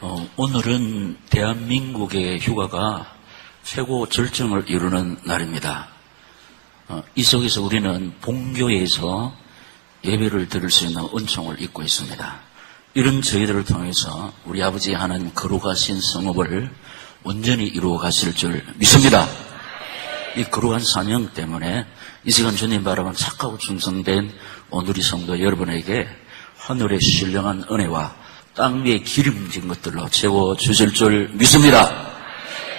오늘은 대한민국의 휴가가 최고 절정을 이루는 날입니다. 이 속에서 우리는 본교회에서 예배를 드릴 수 있는 은총을 입고 있습니다. 이런 저희들을 통해서 우리 아버지 하나님 거룩하신 성업을 온전히 이루어 가실 줄 믿습니다. 이 거룩한 사명 때문에 이 시간 주님 바라본 착하고 충성된 오누리 성도 여러분에게 하늘의 신령한 은혜와 땅 위에 기름진 것들로 채워주실 줄 믿습니다.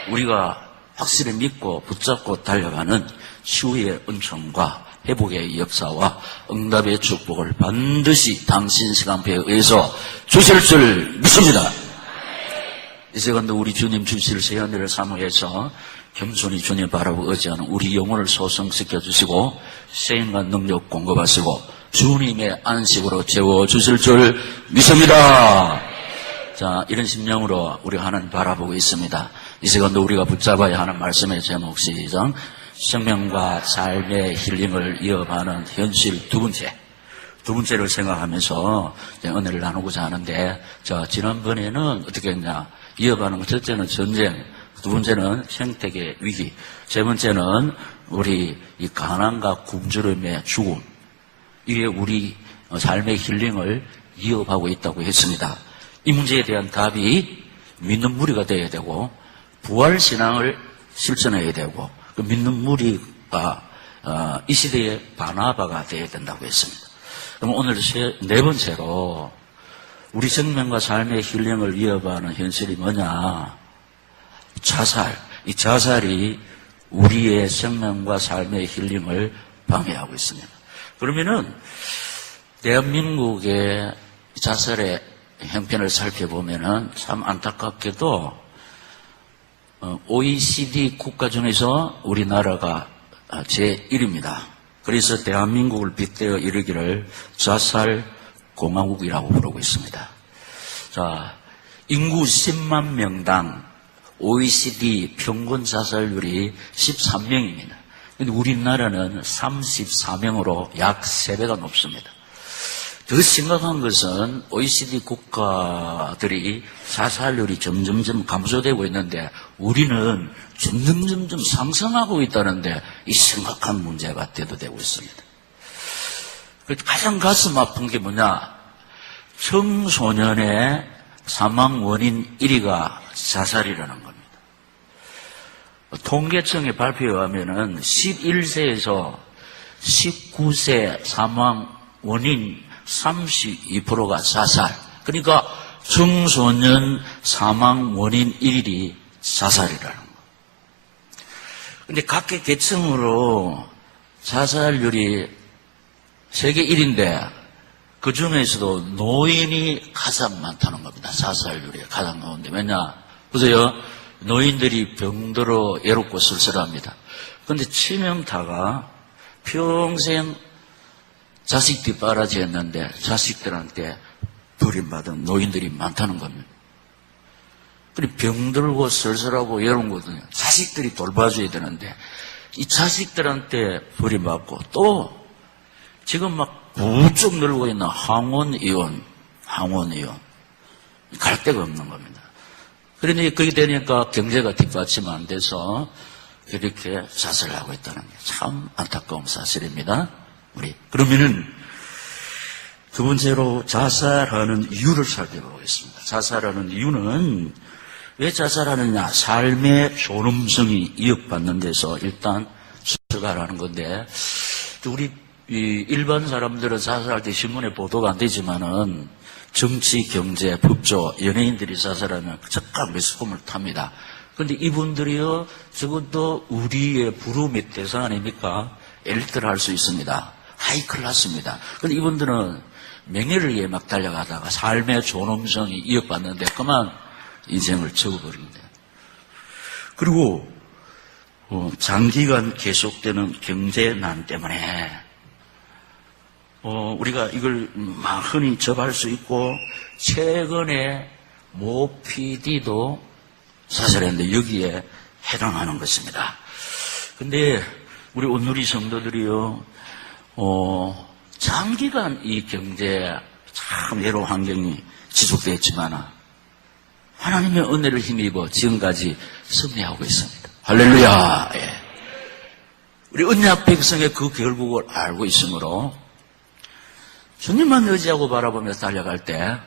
우리가 확실히 믿고 붙잡고 달려가는 치유의 은총과 회복의 역사와 응답의 축복을 반드시 당신 시간표에 의해서 주실 줄 믿습니다. 이 시간도 우리 주님 주실 세연들을 사모해서 겸손히 주님 바라보고 의지하는 우리 영혼을 소성시켜 주시고 세인과 능력 공급하시고 주님의 안식으로 채워주실 줄 믿습니다. 자, 이런 심령으로 우리가 하나님 바라보고 있습니다. 이 시간도 우리가 붙잡아야 하는 말씀의 제목 시작. 생명과 삶의 힐링을 이어가는 현실 두 번째를 생각하면서 은혜를 나누고자 하는데, 지난번에는 어떻게 했냐. 이어가는 것, 첫째는 전쟁, 두 번째는 생태계 위기, 세 번째는 우리 이 가난과 굶주림의 죽음. 이게 우리 삶의 힐링을 이어가고 있다고 했습니다. 이 문제에 대한 답이 믿는 무리가 되어야 되고 부활신앙을 실천해야 되고 그 믿는 무리가 이 시대의 바나바가 되어야 된다고 했습니다. 그럼 오늘 네 번째로 우리 생명과 삶의 힐링을 이어가는 현실이 뭐냐? 자살. 이 자살이 우리의 생명과 삶의 힐링을 방해하고 있습니다. 그러면은 대한민국의 자살의 형편을 살펴보면은 참 안타깝게도 OECD 국가 중에서 우리나라가 제1입니다. 그래서 대한민국을 빗대어 이르기를 자살 공화국이라고 부르고 있습니다. 자, 인구 10만 명당 OECD 평균 자살률이 13명입니다. 근데 우리나라는 34명으로 약 3배가 높습니다. 더 심각한 것은 OECD 국가들이 자살률이 점점점 감소되고 있는데 우리는 점점점 상승하고 있다는데 이 심각한 문제가 대두되고 있습니다. 가장 가슴 아픈 게 뭐냐? 청소년의 사망 원인 1위가 자살이라는 겁니다. 통계청의 발표에 의하면 11세에서 19세 사망 원인 32%가 자살. 그러니까 청소년 사망 원인 1위이 자살이라는 거. 근데 각계 계층으로 자살률이 세계 1위인데 그 중에서도 노인이 가장 많다는 겁니다. 자살률이 가장 높은데. 왜냐? 보세요. 노인들이 병들어 외롭고 쓸쓸합니다. 그런데 치명타가 평생 자식들이 빨아지였는데 자식들한테 버림받은 노인들이 많다는 겁니다. 그리고 병들고 쓸쓸하고 외로운 거거든요. 자식들이 돌봐줘야 되는데 이 자식들한테 버림받고 또 지금 막 부쩍 늘고 있는 항원이원 갈 데가 없는 겁니다. 그러니 그렇게 되니까 경제가 뒷받침 안 돼서 이렇게 자살을 하고 있다는 게 참 안타까운 사실입니다. 그러면은 두 번째로 자살하는 이유를 살펴보겠습니다. 자살하는 이유는 왜 자살하느냐? 삶의 존엄성이 위협받는 데서 일단 자살하는 건데 우리 일반 사람들은 자살할 때 신문에 보도가 안 되지만은 정치, 경제, 법조, 연예인들이 자살하면 적각 매스컴을 탑니다. 그런데 이분들이요, 적어도 우리의 부름의 대상 아닙니까? 엘리트를 할 수 있습니다. 하이클래스입니다. 그런데 이분들은 명예를 위해 막 달려가다가 삶의 존엄성이 위협받는데 그만 인생을 접어버립니다. 그리고 장기간 계속되는 경제난 때문에 우리가 이걸 흔히 접할 수 있고, 최근에 모 PD도 자살했는데 여기에 해당하는 것입니다. 근데 우리 온누리 성도들이요, 장기간 이 경제 참 외로운 환경이 지속되었지만 하나님의 은혜를 힘입어 지금까지 승리하고 있습니다. 할렐루야. 예. 우리 언약 백성의 그 결국을 알고 있으므로 주님만 의지하고 바라보며 달려갈 때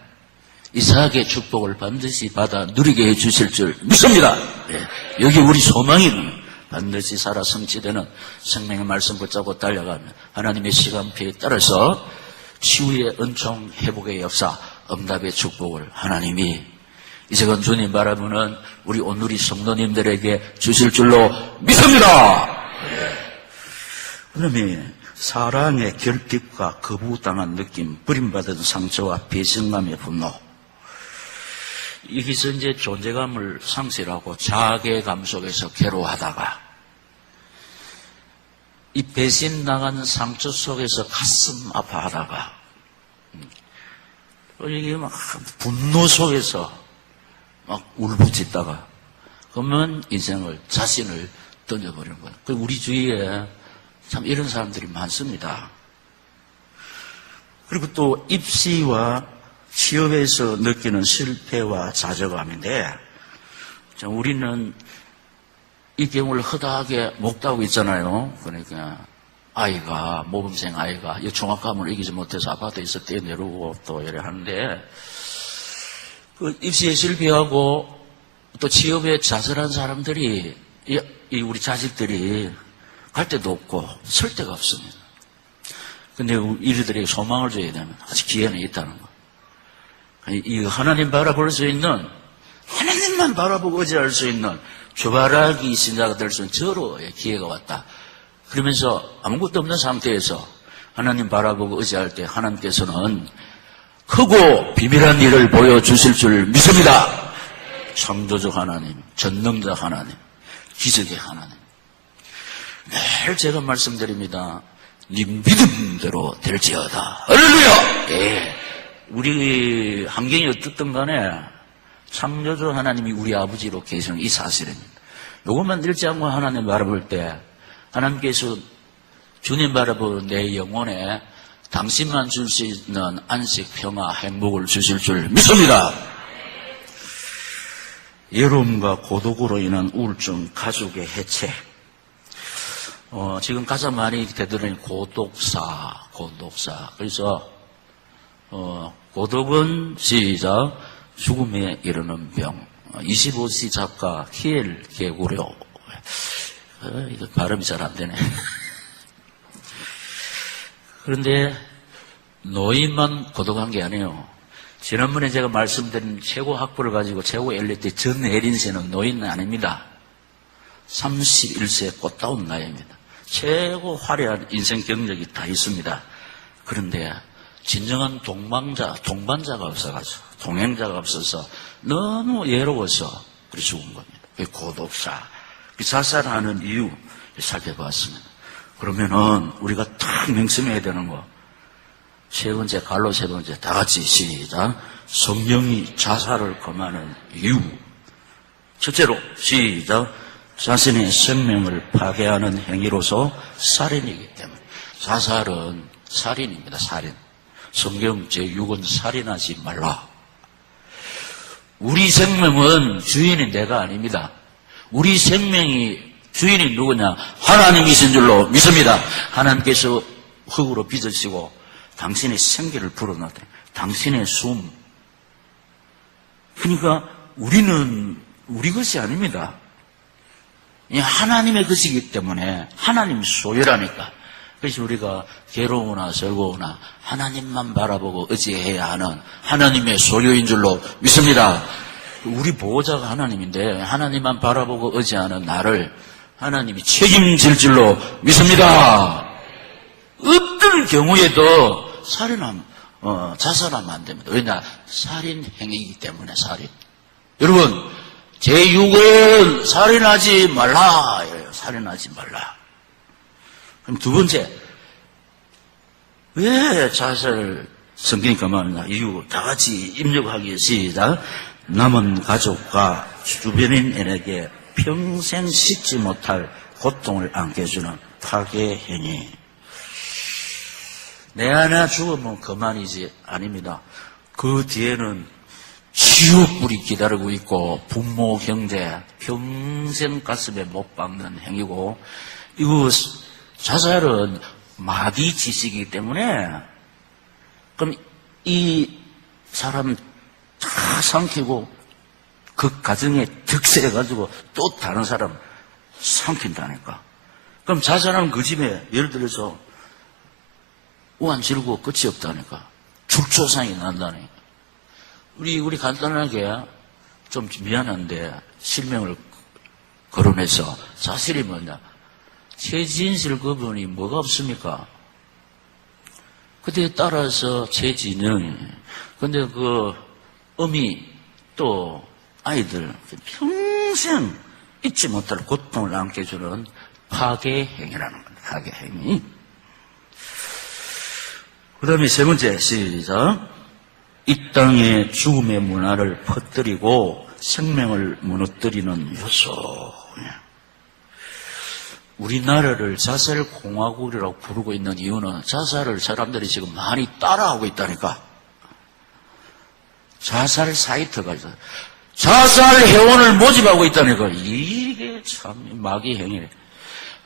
이삭의 축복을 반드시 받아 누리게 해주실 줄 믿습니다. 예. 여기 우리 소망이는 반드시 살아 성취되는 생명의 말씀 붙잡고 달려가면 하나님의 시간표에 따라서 치유의 은총, 회복의 역사, 응답의 축복을 하나님이 이제건 주님 바라보는 우리 오누리 성도님들에게 주실 줄로 믿습니다. 그러면 사랑의 결핍과 거부당한 느낌, 버림받은 상처와 배신감의 분노, 여기서 이제 존재감을 상실하고 자괴감 속에서 괴로워하다가 이 배신당한 상처 속에서 가슴 아파하다가 이게 막 분노 속에서 막 울부짖다가 그러면 인생을 자신을 던져버리는 거예요. 우리 주위에 참 이런 사람들이 많습니다. 그리고 또 입시와 취업에서 느끼는 실패와 좌절감인데 우리는 이 경우를 허다하게 목도하고 있잖아요. 그러니까 아이가 모범생 아이가 이 종합감을 이기지 못해서 아파트에서 뛰어내려오고 또 이래 하는데 그 입시에 실패하고 또 취업에 좌절한 사람들이 이 우리 자식들이 갈 데도 없고 설 데가 없습니다. 근데 이들에게 소망을 줘야 되면 아직 기회는 있다는 거. 이 하나님 바라볼 수 있는, 하나님만 바라보고 의지할 수 있는 주바라기 신자가 될 수 있는 저로의 기회가 왔다. 그러면서 아무것도 없는 상태에서 하나님 바라보고 의지할 때 하나님께서는 크고 비밀한 일을 보여주실 줄 믿습니다. 창조주 하나님, 전능자 하나님, 기적의 하나님. 늘 제가 말씀드립니다. 네 믿음대로 될지어다. 할렐루야! 예. 우리 환경이 어떻든 간에 창조주 하나님이 우리 아버지로 계시는 이 사실입니다. 이것만 잃지 않고 하나님 바라볼 때 하나님께서 주님 바라보는 내 영혼에 당신만 줄 수 있는 안식, 평화, 행복을 주실 줄 믿습니다. 외로움과 고독으로 인한 우울증, 가족의 해체. 지금 가장 많이 되돌리는 고독사. 그래서 고독은 시작 죽음에 이르는 병. 25시 작가 히엘 개구려. 이거 발음이 잘 안 되네. 그런데 노인만 고독한 게 아니에요. 지난번에 제가 말씀드린 최고 학부를 가지고 최고 엘리트 전혜린 씨는 노인은 아닙니다. 31세 꽃다운 나이입니다. 최고 화려한 인생 경력이 다 있습니다. 그런데 진정한 동반자가 없어가지고 동행자가 없어서 너무 외로워서 그래 죽은 겁니다. 고독사. 자살하는 이유 살펴봤습니다. 그러면은 우리가 딱 명심해야 되는 거. 세 번째, 갈로 세 번째, 다 같이 시작. 성령이 자살을 금하는 이유. 첫째로 시작. 자신의 생명을 파괴하는 행위로서 살인이기 때문에. 자살은 살인입니다. 살인. 성경 제6은 살인하지 말라. 우리 생명은 주인이 내가 아닙니다. 우리 생명이 주인이 누구냐? 하나님이신 줄로 믿습니다. 하나님께서 흙으로 빚으시고 당신의 생기를 불어넣었다. 당신의 숨. 그러니까 우리는 우리 것이 아닙니다. 하나님의 것이기 때문에 하나님 소유라니까. 그래서 우리가 괴로우나 즐거우나 하나님만 바라보고 의지해야 하는 하나님의 소유인 줄로 믿습니다. 우리 보호자가 하나님인데 하나님만 바라보고 의지하는 나를 하나님이 책임질 줄로 믿습니다. 어떤 경우에도 자살하면 안 됩니다. 왜냐? 살인 행위이기 때문에 살인. 여러분, 제6은 살인하지 말라. 살인하지 말라. 그럼 두 번째, 왜 자살 성경이 그만하나? 이유 다 같이 입력하기 시작. 남은 가족과 주변인에게 평생 씻지 못할 고통을 안겨주는 파괴 행위. 내 하나 죽으면 그만이지 아닙니다. 그 뒤에는 지옥불이 기다리고 있고 부모, 형제 평생 가슴에 못 박는 행위고, 이거 자살은 마귀 지식이기 때문에, 그럼 이 사람 다 삼키고 그 가정에 득세해가지고 또 다른 사람 삼킨다니까. 그럼 자살하는 그 집에 예를 들어서 우한 지르고 끝이 없다니까. 줄초상이 난다니까. 우리 간단하게 좀 미안한데 실명을 거론해서 사실이 뭐냐. 최진실 그분이 뭐가 없습니까? 그때 따라서 최진영이, 근데 그 어미 또 아이들 평생 잊지 못할 고통을 안게 주는 파괴행위라는 겁니다. 파괴행위. 그 다음에 세 번째, 시작. 이 땅에 죽음의 문화를 퍼뜨리고 생명을 무너뜨리는 요소. 우리나라를 자살공화국이라고 부르고 있는 이유는 자살을 사람들이 지금 많이 따라하고 있다니까. 자살 사이트가 있어요. 자살 회원을 모집하고 있다니까. 이게 참 마귀 행위네.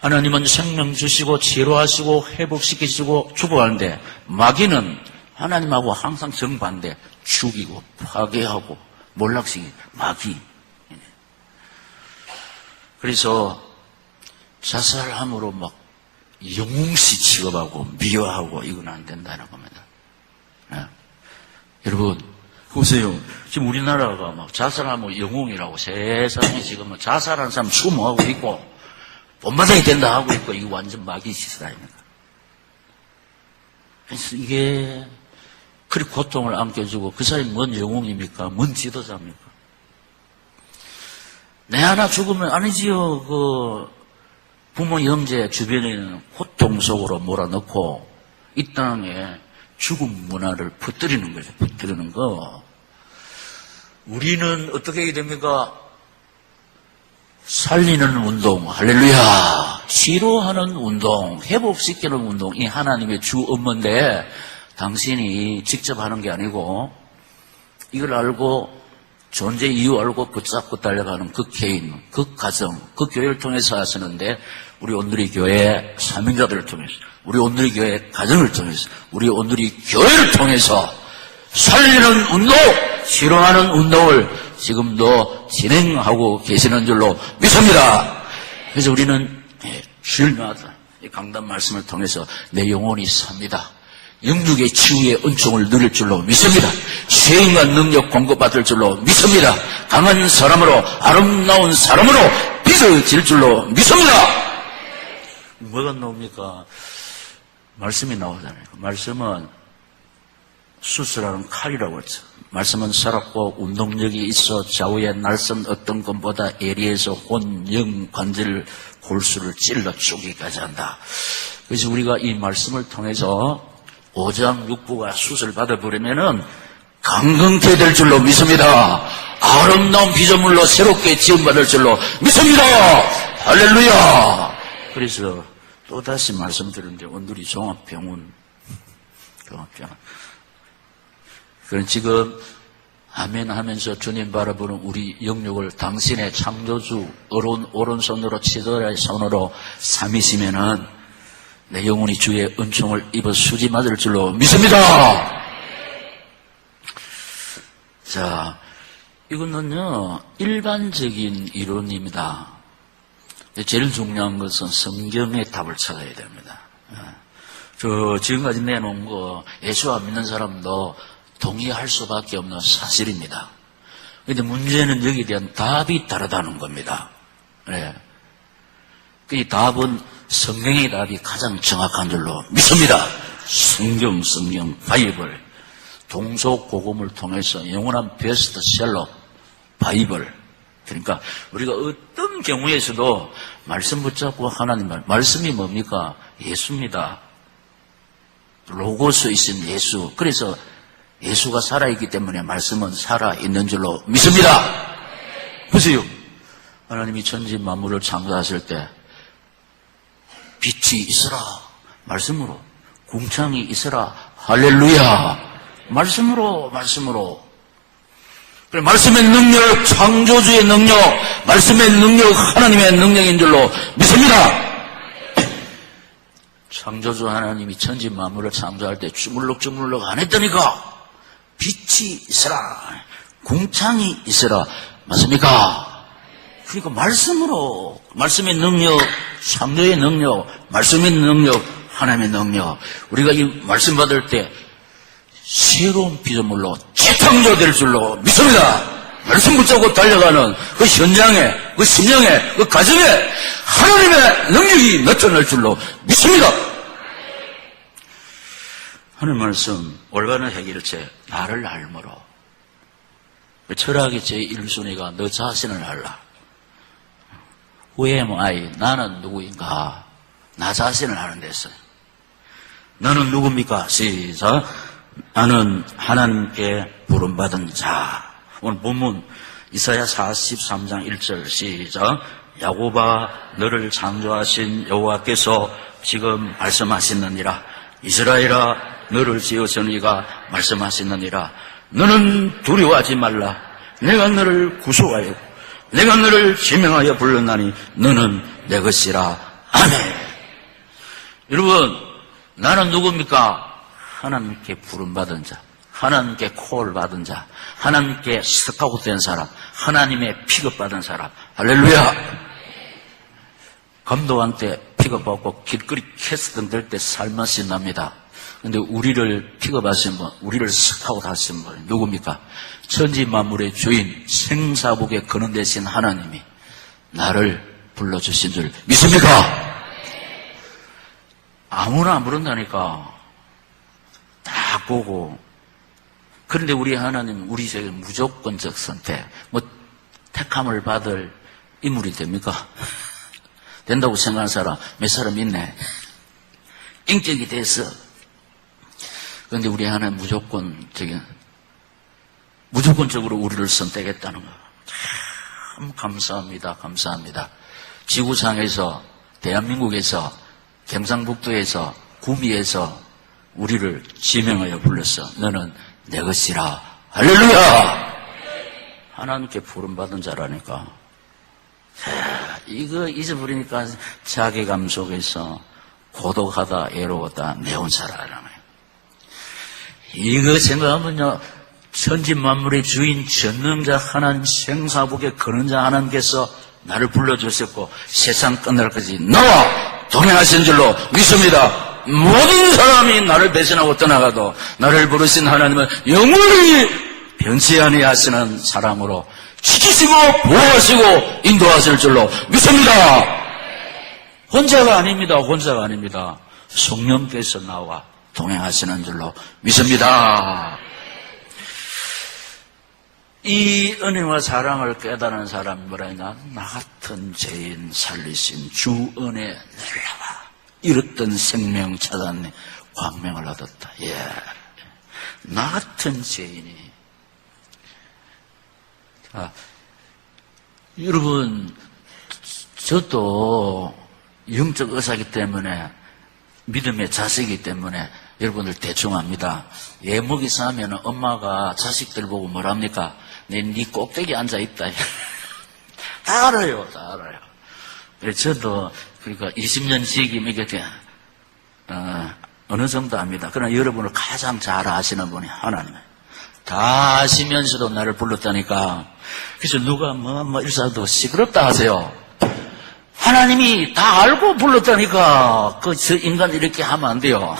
하나님은 생명 주시고 치료하시고 회복시키시고 축복하는데, 마귀는 하나님하고 항상 정반대, 죽이고 파괴하고 몰락시키고 마귀. 그래서 자살함으로 막 영웅시 취급하고 미워하고 이건 안 된다는 겁니다. 네. 여러분 보세요. 지금 우리나라가 막 자살하면 영웅이라고 세상에 지금 자살하는 사람 추모하고 있고 본받아야 된다 하고 있고, 이거 완전 마귀 시스템입니다. 그래서 이게 그리 고통을 안겨주고 그 사람이 뭔 영웅입니까? 뭔 지도자입니까? 내 하나 죽으면 아니지요. 그 부모, 형제 주변에 있는 고통 속으로 몰아넣고 이 땅에 죽음 문화를 퍼뜨리는 거죠. 퍼뜨리는 거. 우리는 어떻게 해야 됩니까? 살리는 운동, 할렐루야. 치료하는 운동, 회복시키는 운동, 이 하나님의 주 업무인데 당신이 직접 하는 게 아니고 이걸 알고 존재 이유 알고 붙잡고 달려가는 그 개인, 그 가정, 그 교회를 통해서 하시는데, 우리 오늘의 교회 사명자들을 통해서, 우리 오늘의 교회 가정을 통해서, 우리 오늘의 교회를 통해서 살리는 운동, 치료하는 운동을 지금도 진행하고 계시는 줄로 믿습니다. 그래서 우리는 주일마다 이 강단 말씀을 통해서 내 영혼이 삽니다. 영육의 치유의 은총을 누릴 줄로 믿습니다. 수행과 능력 공급받을 줄로 믿습니다. 강한 사람으로, 아름다운 사람으로 빚어질 줄로 믿습니다. 뭐가 나옵니까? 말씀이 나오잖아요. 말씀은 수술하는 칼이라고 했죠. 말씀은 살았고 운동력이 있어 좌우의 날선 어떤 것보다 예리해서 혼, 영, 관절, 골수를 찔러 쪼개기까지 한다. 그래서 우리가 이 말씀을 통해서 오장 육부가 수술 받아버리면은 강건케 될 줄로 믿습니다. 아름다운 피조물로 새롭게 지원받을 줄로 믿습니다. 할렐루야. 그래서 또다시 말씀드리는데, 오늘이 종합병원. 그럼 지금 아멘 하면서 주님 바라보는 우리 영육을 당신의 창조주 오른손으로 치도의 손으로 삼으시면은 내 영혼이 주의 은총을 입어 수지 맞을 줄로 믿습니다. 자, 이거는요 일반적인 이론입니다. 제일 중요한 것은 성경의 답을 찾아야 됩니다. 지금까지 내놓은 거 예수 안 믿는 사람도 동의할 수밖에 없는 사실입니다. 그런데 문제는 여기에 대한 답이 다르다는 겁니다. 네. 이 답은 성경의 답이 가장 정확한 줄로 믿습니다. 성경, 바이블, 동서고금을 통해서 영원한 베스트셀러 바이블. 그러니까 우리가 어떤 경우에서도 말씀 붙잡고 하나님 말씀이 뭡니까? 예수입니다. 로고스이신 예수. 그래서 예수가 살아있기 때문에 말씀은 살아있는 줄로 믿습니다. 보세요. 하나님이 천지 만물을 창조하실 때 빛이 있으라 말씀으로, 궁창이 있으라 할렐루야 말씀으로. 그래, 말씀의 능력, 창조주의 능력, 말씀의 능력, 하나님의 능력인 줄로 믿습니다. 창조주 하나님이 천지 만물을 창조할 때 주물럭주물럭 안 했다니까. 빛이 있어라, 궁창이 있어라. 맞습니까? 그러니까 말씀으로, 말씀의 능력, 창조의 능력, 말씀의 능력, 하나님의 능력, 우리가 이 말씀 받을 때 새로운 피조물로 재창조될 줄로 믿습니다. 말씀 붙잡고 달려가는 그 현장에, 그 심령에, 그 가정에 하나님의 능력이 나타날 줄로 믿습니다. 하나님 말씀, 올바른 해결책, 나를 알므로. 철학의 제1순위가 너 자신을 알라. Who am I? 나는 누구인가? 나 자신을 아는 데서. 너는 누굽니까? 시작. 나는 하나님께 부름받은 자. 오늘 본문 이사야 43장 1절 시작. 야곱아, 너를 창조하신 여호와께서 지금 말씀하시느니라. 이스라엘아, 너를 지으신 이가 말씀하시느니라. 너는 두려워하지 말라. 내가 너를 구속하여 내가 너를 지명하여 불렀나니 너는 내 것이라. 아멘. 여러분, 나는 누굽니까? 하나님께 부름받은 자, 하나님께 콜 받은 자, 하나님께 스카우트된 사람, 하나님의 픽업받은 사람. 할렐루야. 감독한테 픽업받고 길거리 캐스팅 될 때 살맛이 납니다. 근데 우리를 픽업하신 분, 우리를 스카우트 하신 분 누굽니까? 천지 만물의 주인, 생사복에 거론되신 하나님이 나를 불러주신 줄 믿습니까? 아무나 안 부른다니까. 딱 보고. 그런데 우리 하나님, 우리 세계 무조건적 선택, 택함을 받을 인물이 됩니까? 된다고 생각하는 사람 몇 사람 있네. 인격이 돼서. 그런데 우리 하나님 무조건적으로 우리를 선택했다는 거. 참 감사합니다. 감사합니다. 지구상에서, 대한민국에서, 경상북도에서, 구미에서 우리를 지명하여 불렀어. 너는 내 것이라. 할렐루야! 하나님께 부름받은 자라니까. 이거 잊어버리니까 자괴감 속에서 고독하다, 애로웠다, 매운살아라는 거예요. 이거 생각하면요, 천지 만물의 주인 전능자 하나님, 생사복의 거론자 하나님께서 나를 불러주셨고 세상 끝날까지 나와 동행하신 줄로 믿습니다. 모든 사람이 나를 배신하고 떠나가도 나를 부르신 하나님은 영원히 변치 아니하시는 사람으로 지키시고 보호하시고 인도하실 줄로 믿습니다. 혼자가 아닙니다. 혼자가 아닙니다. 성령께서 나와 동행하시는 줄로 믿습니다. 이 은혜와 사랑을 깨달은 사람이 뭐라 했나? 나 같은 죄인 살리신 주 은혜 놀라와 잃었던 생명 찾았네 광명을 얻었다. 예. 나 같은 죄인이. 자, 여러분, 저도 영적 의사이기 때문에 믿음의 자식이기 때문에 여러분들 대충 압니다. 예목이 싸면 엄마가 자식들 보고 뭐랍니까? 네 꼭대기에 앉아있다. 다 알아요. 다 알아요. 그래서 저도 그러니까 20년 지기면 이게 어느 정도 압니다. 그러나 여러분을 가장 잘 아시는 분이 하나님이에요. 다 아시면서도 나를 불렀다니까. 그래서 누가 일사도 시끄럽다 하세요. 하나님이 다 알고 불렀다니까. 저 인간 이렇게 하면 안 돼요.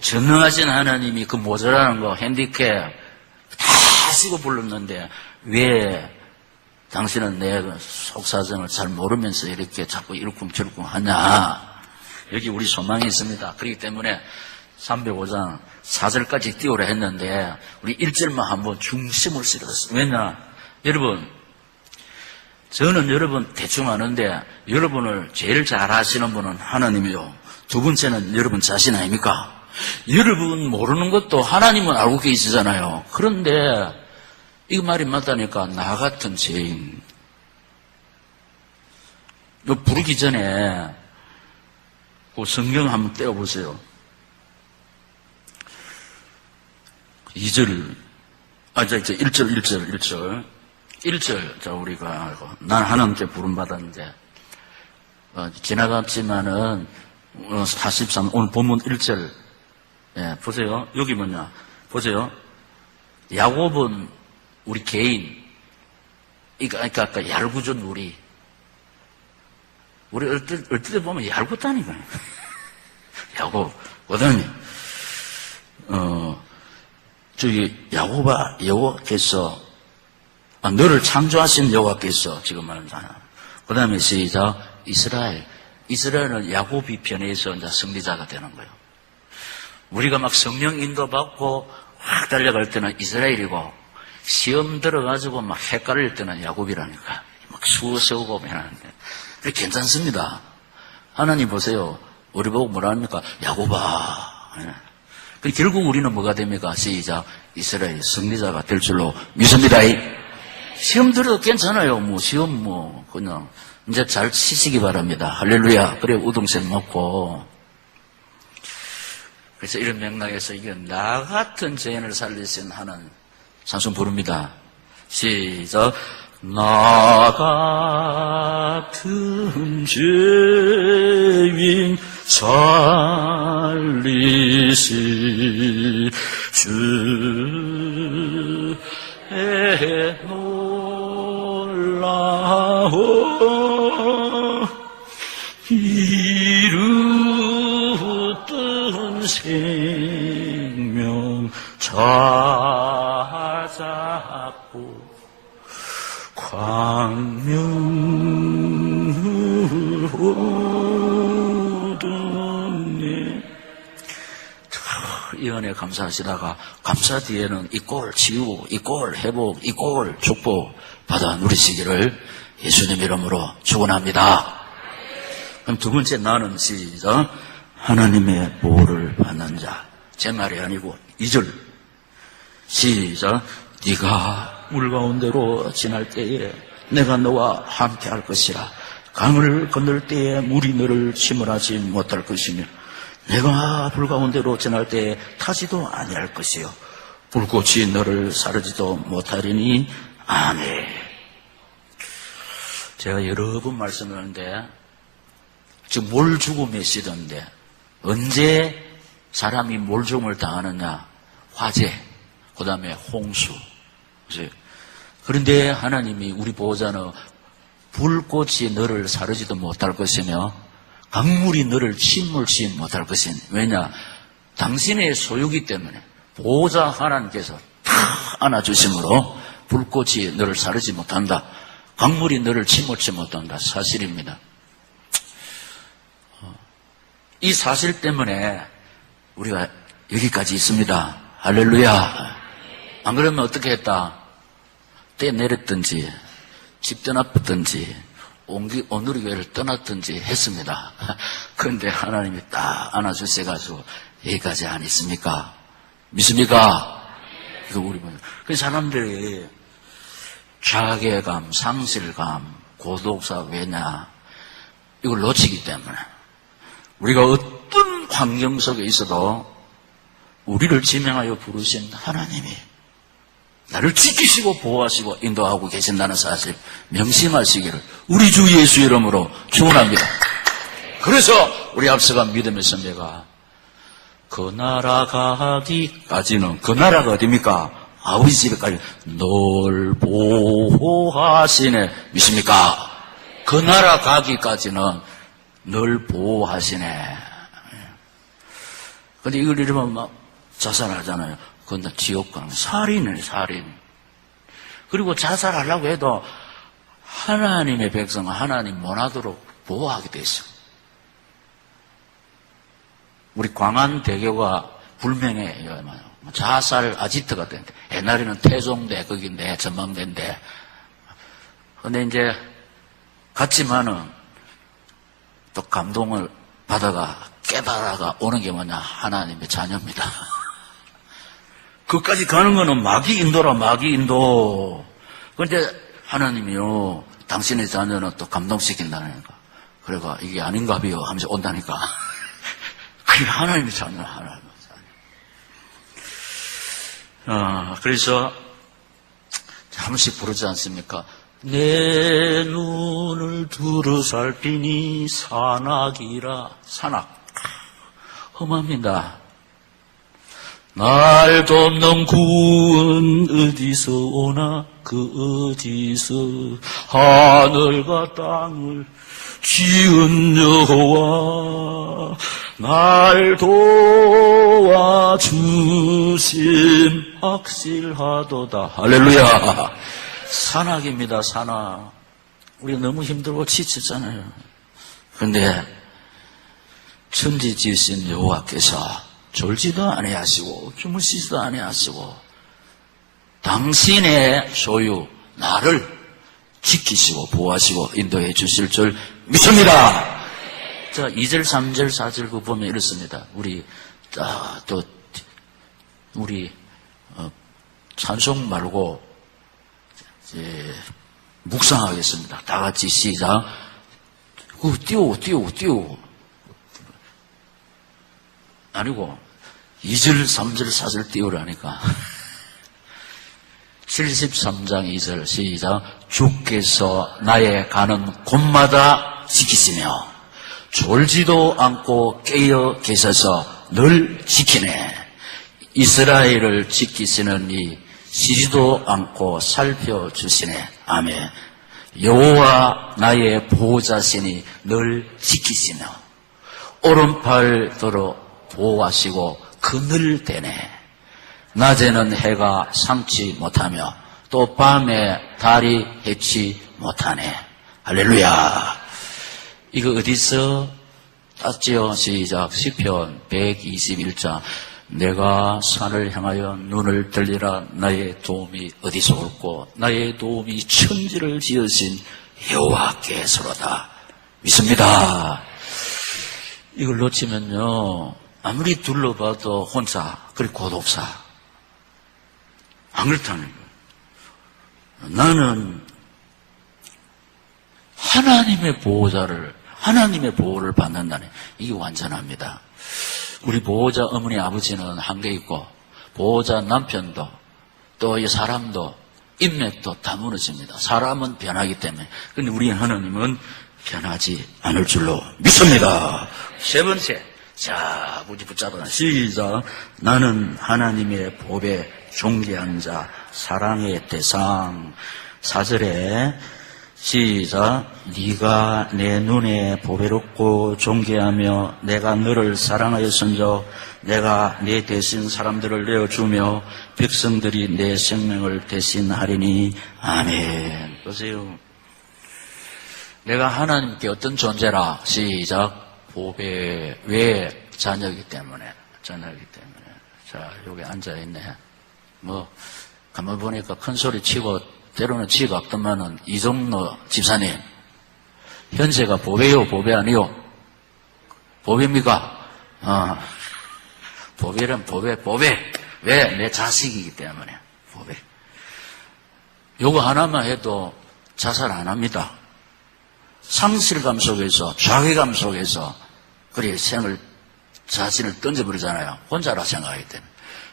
전능하신 하나님이 그 모자라는 거, 핸디캡 다 아시고 불렀는데 왜 당신은 내 속사정을 잘 모르면서 이렇게 자꾸 이러쿵저러쿵 하냐. 여기 우리 소망이 있습니다. 그렇기 때문에 305장 4절까지 띄우려 했는데 우리 1절만 한번 중심을 실었어요. 왜냐? 여러분, 저는 여러분 대충 아는데 여러분을 제일 잘 아시는 분은 하나님이요. 두 번째는 여러분 자신 아닙니까? 여러분 모르는 것도 하나님은 알고 계시잖아요. 그런데 이 말이 맞다니까. 나 같은 죄인. 이거 부르기 전에 그 성경 한번 떼어보세요. 2절 이제 1절. 자, 우리가, 난 하나님께 부름받았는데, 지나갔지만은, 43, 오늘 본문 1절. 예, 보세요. 여기 뭐냐. 보세요. 야곱은 우리 개인. 그러니까 아까 얄궂은 우리 어떨 때 보면 얄궂다니까요. 야곱. 그다음에, 여호와께서, 너를 창조하신 여호와께서, 지금 말합니다. 그 다음에 시작, 이스라엘은 야곱이 변해서 이제 승리자가 되는 거예요. 우리가 막 성령 인도받고 확 달려갈 때는 이스라엘이고, 시험 들어가지고 막 헷갈릴 때는 야곱이라니까. 막 수어세우고 변하는데. 괜찮습니다. 하나님 보세요. 우리 보고 뭐라 합니까? 야곱아. 결국 우리는 뭐가 됩니까? 시작. 이스라엘 승리자가 될 줄로 믿습니다. 시험 들어도 괜찮아요. 시험 그냥 이제 잘 치시기 바랍니다. 할렐루야. 그래 우동생 먹고. 그래서 이런 맥락에서 이게 나 같은 죄인을 살리신 하는 찬송 부릅니다. 시작. 나 같은 죄인 살리시 주의 놀라워 이루던 생명 찾았고 광명을 얻었네. 이 은혜 감사하시다가 감사 뒤에는 이 꼴 치유, 이 꼴 회복, 이 꼴 축복 받아 누리시기를 예수님 이름으로 축원합니다. 그럼 두 번째 나는 시작. 하나님의 보호를 받는 자. 제 말이 아니고 2절 시작. 네가 물 가운데로 지날 때에 내가 너와 함께 할 것이라. 강을 건널 때에 물이 너를 침몰하지 못할 것이며 내가 불 가운데로 지날 때에 타지도 아니할 것이요 불꽃이 너를 사르지도 못하리니. 아멘. 제가 여러 번 말씀하는데 지금 몰죽음에 시던데 언제 사람이 몰죽음을 당하느냐? 화재, 그 다음에 홍수. 그런데 하나님이 우리 보호자는 불꽃이 너를 사르지도 못할 것이며 강물이 너를 침몰치 못할 것인. 왜냐? 당신의 소유기 때문에 보호자 하나님께서 다 안아주심으로 불꽃이 너를 사르지 못한다. 강물이 너를 침몰치 못한다. 사실입니다. 이 사실 때문에 우리가 여기까지 있습니다. 할렐루야. 안 그러면 어떻게 했다? 때 내렸든지 집 떠났든지 오늘의 교회를 떠났든지 했습니다. 그런데 하나님이 딱 안아주셔가지고 여기까지 안 있습니까? 믿습니까? 이거 우리 그 사람들이 자괴감, 상실감, 고독사 왜냐? 이걸 놓치기 때문에 우리가 어떤 환경 속에 있어도 우리를 지명하여 부르신 하나님이 나를 지키시고 보호하시고 인도하고 계신다는 사실 명심하시기를 우리 주 예수 이름으로 축원합니다. 그래서 우리 앞서간 믿음의 선배가 그 나라 가기까지는, 그 나라가 어디입니까? 아버지 집에까지 널 보호하시네. 믿습니까? 그 나라 가기까지는 널 보호하시네. 근데 이걸 이러면 막 자살하잖아요. 그건 지옥 가는 살인이네, 살인. 그리고 자살하려고 해도 하나님의 백성은 하나님 못하도록 보호하게 돼 있어. 우리 광안대교가 불명예 자살 아지트가 됐는데, 옛날에는 태종대 거긴데, 전망대인데. 근데 이제 갔지만은 또 감동을 받아가 깨달아가 오는 게 뭐냐? 하나님의 자녀입니다. 그까지 가는 거는 마귀 인도라, 마귀 인도. 그런데 하나님이요, 당신의 자녀는 또 감동시킨다니까. 그래가 이게 아닌가 봐요 하면서 온다니까. 그게 하나님의 자녀, 하나님의 자녀. 그래서 한 번씩 부르지 않습니까? 내 눈을 두루 살피니 산악이라. 산악. 험합니다. 날 돕는 구원 어디서 오나 그 어디서 하늘과 땅을 지은 여호와 날 도와주심 확실하도다. 할렐루야. 산악입니다. 산악. 우리 너무 힘들고 지쳤잖아요. 그런데 천지 지으신 여호와께서 졸지도 아니하시고 주무시지도 아니하시고 당신의 소유 나를 지키시고 보호하시고 인도해 주실 줄 믿습니다. 자, 2절, 3절, 4절 그 보면 이렇습니다. 우리 찬송 말고 이제 묵상하겠습니다. 다 같이 시작. 띄우. 아니고 2절, 3절, 4절 띄우라니까. 73장 2절 시작. 주께서 나의 가는 곳마다 지키시며 졸지도 않고 깨어 계셔서 늘 지키네. 이스라엘을 지키시는 이 쉬지도 않고 살펴주시네. 아멘. 여호와 나의 보호자시니 늘 지키시며 오른팔 들어 보호하시고 그늘대네. 낮에는 해가 상치 못하며 또 밤에 달이 해치 못하네. 할렐루야. 이거 어디서 땄지요? 시작. 시편 121장. 내가 산을 향하여 눈을 들리라. 나의 도움이 어디서 올고 나의 도움이 천지를 지으신 여호와께서로다. 믿습니다. 이걸 놓치면요, 아무리 둘러봐도 혼자, 그리고 고독사. 안 그렇다는 거예요. 나는 하나님의 하나님의 보호를 받는다니, 이게 완전합니다. 우리 보호자 어머니 아버지는 한계 있고, 보호자 남편도, 또 이 사람도, 인맥도 다 무너집니다. 사람은 변하기 때문에. 근데 우리 하나님은 변하지 않을 줄로 믿습니다. 세 번째. 자, 우리 붙잡아. 시작. 나는 하나님의 법에 존귀한 자, 사랑의 대상. 4절에 시작. 네가 내 눈에 보배롭고 존귀하며 내가 너를 사랑하였은즉 내가 내 대신 사람들을 내어주며 백성들이 내 생명을 대신하리니. 아멘. 보세요. 내가 하나님께 어떤 존재라. 시작. 보배. 왜? 자녀이기 때문에. 자, 여기 앉아있네. 가만 보니까 큰 소리 치고, 때로는 지가 없더만은, 이종로 집사님. 현재가 보배요, 보배 아니요? 보배입니까? 보배는 보배. 왜? 내 자식이기 때문에. 보배. 요거 하나만 해도 자살 안 합니다. 상실감 속에서, 좌괴감 속에서, 그래, 자신을 던져버리잖아요. 혼자라 생각하기 때문에.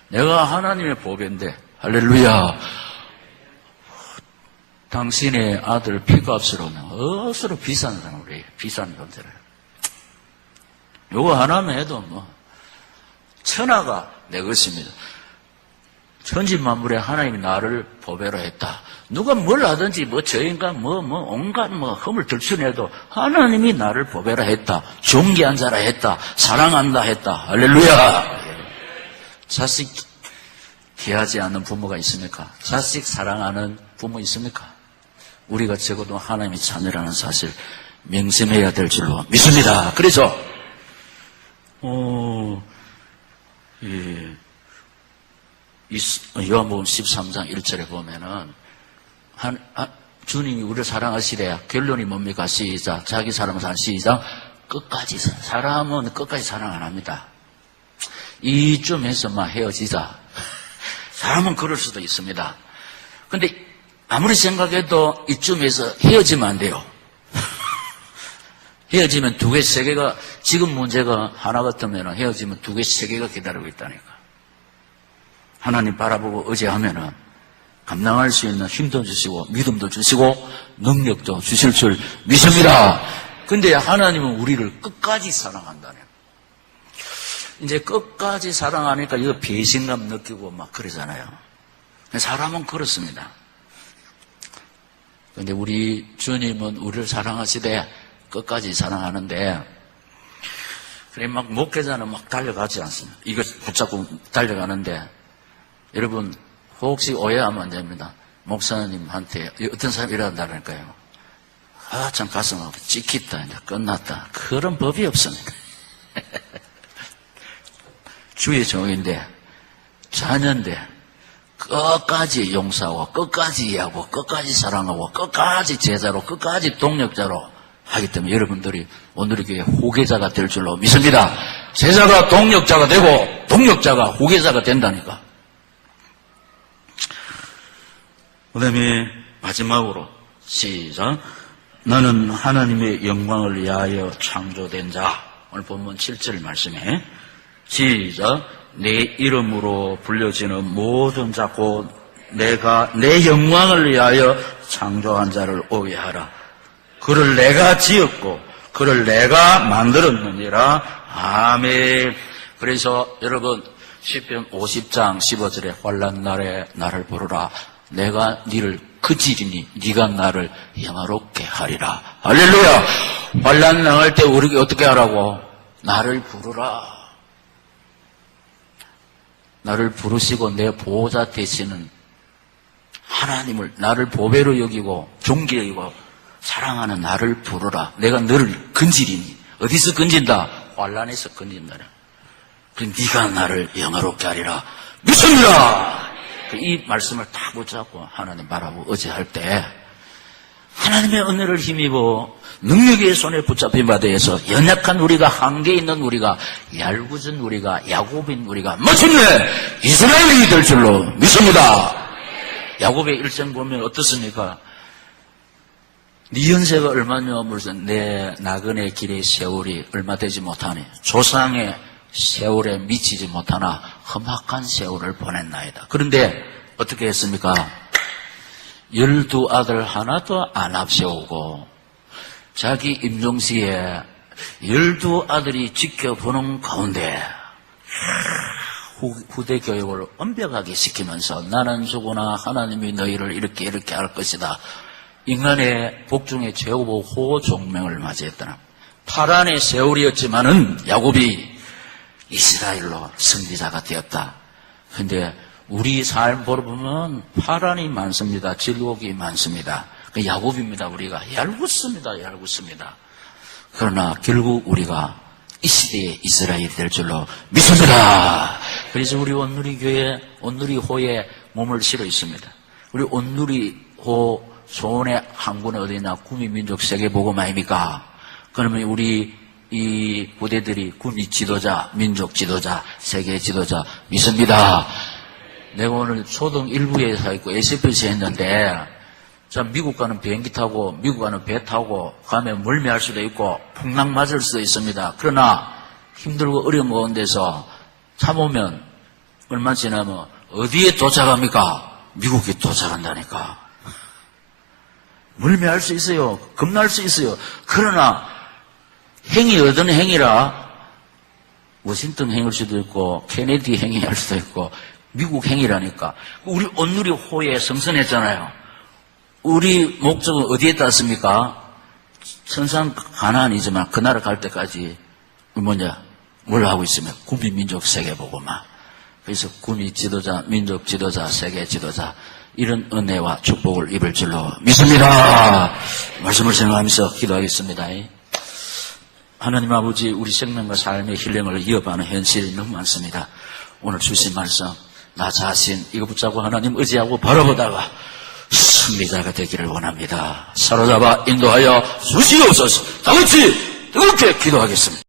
내가 하나님의 보배인데, 할렐루야. 당신의 아들 피값으로는 억수로 비싼 사람, 우리 비싼 존재를. 요거 하나만 해도 천하가 내 것입니다. 천지 만물에 하나님이 나를 보배로 했다. 누가 뭘 하든지 저 인간 온갖 흠을 들추내도 하나님이 나를 보배로 했다. 존귀한 자라 했다. 사랑한다 했다. 할렐루야. 자식 귀하지 않는 부모가 있습니까? 자식 사랑하는 부모 있습니까? 우리가 적어도 하나님의 자녀라는 사실 명심해야 될 줄로 믿습니다. 그래서 요한복음 13장 1절에 보면은 주님이 우리를 사랑하시래. 결론이 뭡니까? 시작. 자기 사랑을 사는 시작. 끝까지. 사람은 끝까지 사랑 안 합니다. 이쯤에서만 헤어지자. 사람은 그럴 수도 있습니다. 근데 아무리 생각해도 이쯤에서 헤어지면 안 돼요. 헤어지면 두 개, 세 개가, 지금 문제가 하나 같으면 헤어지면 두 개, 세 개가 기다리고 있다니까. 하나님 바라보고 의지하면은 감당할 수 있는 힘도 주시고 믿음도 주시고 능력도 주실 줄 믿습니다. 근데 하나님은 우리를 끝까지 사랑한다네. 이제 끝까지 사랑하니까 이거 배신감 느끼고 막 그러잖아요. 사람은 그렇습니다. 근데 우리 주님은 우리를 사랑하시되 끝까지 사랑하는데, 그래 막 목회자는 막 달려가지 않습니다. 이거 붙잡고 달려가는데, 여러분 혹시 오해하면 안 됩니다. 목사님한테 어떤 사람이 이런다니까요. 아, 참 가슴 아파. 찍혔다. 이제 끝났다. 그런 법이 없습니다. 주의 종인데, 자녀인데, 끝까지 용서하고, 끝까지 이해하고, 끝까지 사랑하고, 끝까지 제자로, 끝까지 동력자로 하기 때문에 여러분들이 오늘의 교회 후계자가 될 줄로 믿습니다. 제자가 동력자가 되고, 동력자가 후계자가 된다니까. 그 다음에 마지막으로 시작. 너는 하나님의 영광을 위하여 창조된 자. 오늘 본문 7절 말씀에 시작. 내 이름으로 불려지는 모든 자 곧 내가 내 영광을 위하여 창조한 자를 오해하라. 그를 내가 지었고 그를 내가 만들었느니라. 아멘. 그래서 여러분 시편 50장 15절에 환난 날에 나를 부르라. 내가 니를 그지리니 네가 나를 영화롭게 하리라. 할렐루야. 환난 당할 때 우리가 어떻게 하라고? 나를 부르라. 나를 부르시고 내 보호자 되시는 하나님을 나를 보배로 여기고 존귀 여기고 사랑하는 나를 부르라. 내가 너를 건지리니. 어디서 건진다? 환난에서 건진다. 그 네가 나를 영화롭게 하리라. 믿습니다. 이 말씀을 다 붙잡고 하나님 바라보고 의지할 때 하나님의 은혜를 힘입어 능력의 손에 붙잡힌 바 되어서 연약한 우리가, 한계 있는 우리가, 얄궂은 우리가, 야곱인 우리가 마침내 이스라엘이 될 줄로 믿습니다. 야곱의 일생 보면 어떻습니까? 네 연세가 얼마냐 물어서 내 나그네 길의 세월이 얼마 되지 못하니 조상의 세월에 미치지 못하나 험악한 세월을 보냈나이다. 그런데 어떻게 했습니까? 12아들 하나도 안 앞세우고 자기 임종시에 12아들이 지켜보는 가운데 후대 교육을 완벽하게 시키면서 나는 죽으나 하나님이 너희를 이렇게 할 것이다. 인간의 복중에 최고 호종명을 맞이했더라. 파란의 세월이었지만은 야곱이 이스라엘로 승리자가 되었다. 근데 우리 삶 보면 파란이 많습니다. 질곡이 많습니다. 그 야곱입니다. 우리가 얄궂습니다. 그러나 결국 우리가 이 시대의 이스라엘이 될 줄로 믿습니다. 그래서 우리 온누리교회 온누리호에 몸을 실어 있습니다. 우리 온누리호 소원의 항구는 어디냐? 구미민족 세계복음 아닙니까? 그러면 우리 이 부대들이 군이 지도자, 민족 지도자, 세계 지도자 믿습니다. 내가 오늘 초등 1부에 서 있고 SP에서 했는데 자, 미국 가는 비행기 타고 미국 가는 배 타고 가면 멀미할 수도 있고 풍랑 맞을 수도 있습니다. 그러나 힘들고 어려운 가운데서 참으면 얼마 지나면 어디에 도착합니까? 미국에 도착한다니까. 멀미할 수 있어요. 겁날 수 있어요. 그러나 행위 어떤 행위라 워싱턴 행위일 수도 있고 케네디 행위할 수도 있고 미국 행위라니까. 우리 온누리 호에 성선했잖아요. 우리 목적은 어디에 닿습니까? 천상 가나안이지만 그 나라 갈 때까지 뭘 하고 있으면 구미 민족 세계 보고만. 그래서 구미 지도자, 민족 지도자, 세계 지도자 이런 은혜와 축복을 입을 줄로 믿습니다. 말씀을 생각하면서 기도하겠습니다. 하나님 아버지, 우리 생명과 삶의 힐링을 이어가는 현실이 너무 많습니다. 오늘 주신 말씀 나 자신 이거 붙잡고 하나님 의지하고 바라보다가 승리자가 되기를 원합니다. 사로잡아 인도하여 주시옵소서. 다 같이 뜨겁게 기도하겠습니다.